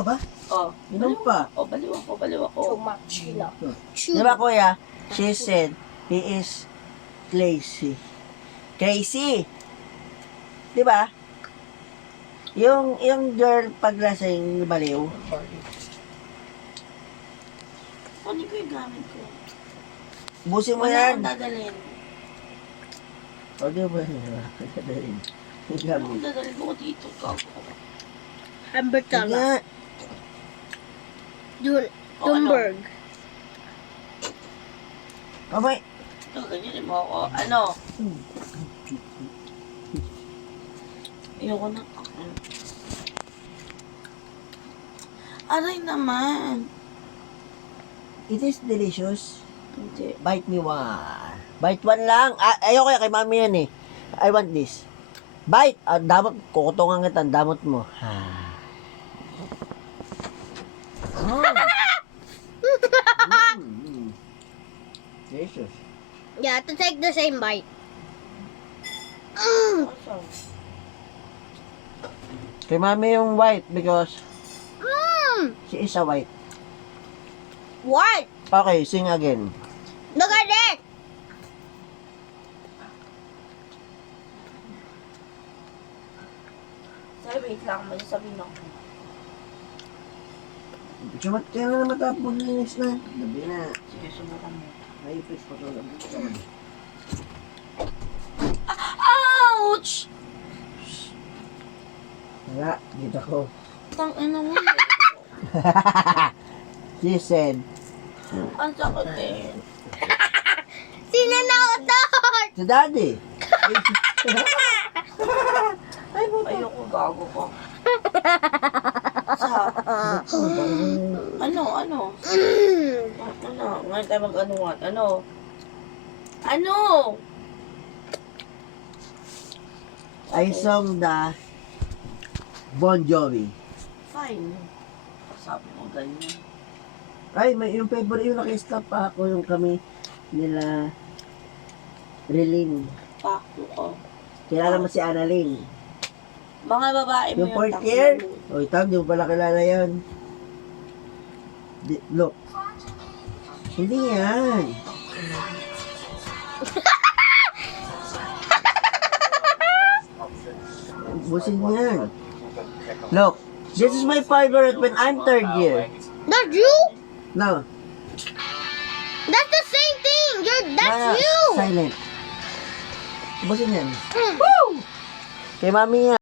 pa ba? Oh, Inom pa. Oh, baliw ako. Too much, you know. Di ba, kuya? She said, he is crazy. Crazy! Di ba? Yung girl paglasing baliw. Kunin ko yung gamit ko. Busin mo Wala yan. akong dadalhin. O, di ba? Dadalhin. Yung Wala gamit. akong dadalhin ko dito. Hamburger. Nga. Dumburg. Abay. Ganyan mo ako. Ano? Ayoko na. Aray naman. It is delicious. Hindi. Bite me one. Bite one lang. Ayoko kaya kay mami yan eh. I want this. Bite. Damot. Kukutungan kita. Damot mo. Delicious. Yeah, to take the same bite. Awesome. Kay mami yung white because she is a white. What? Okay, sing again. Look at it. Sorry, wait lang. May sabihin ako. Sumat kaya na matapos linis na. Gabi na. Sige, subukan mo. Naipis pa to. Ouch! Wala, dito ko. Tangina mo. She said, Ang sakit eh. Sino na utot? si daddy. Ayoko, gago ko. Sa, ano? Ano? Ngayon tayo mag-anuan. Ano? Ano? I sang the Bon Jovi. Fine. Sabi mo ganyan. Ay, may yung favorite yung naka-stop pa ako yung kami nila Relin. Pakto ko. Kilala mo si Annalyn. Mga babae mo Yung fourth year. O, ito, di mo pala kilala yun. Look. Hindi yan. Busin yan. Look. This is my favorite when I'm third year. That's you? No. That's the same thing. That's No, you. silent. Busin yan. Woo! Kay mami yan.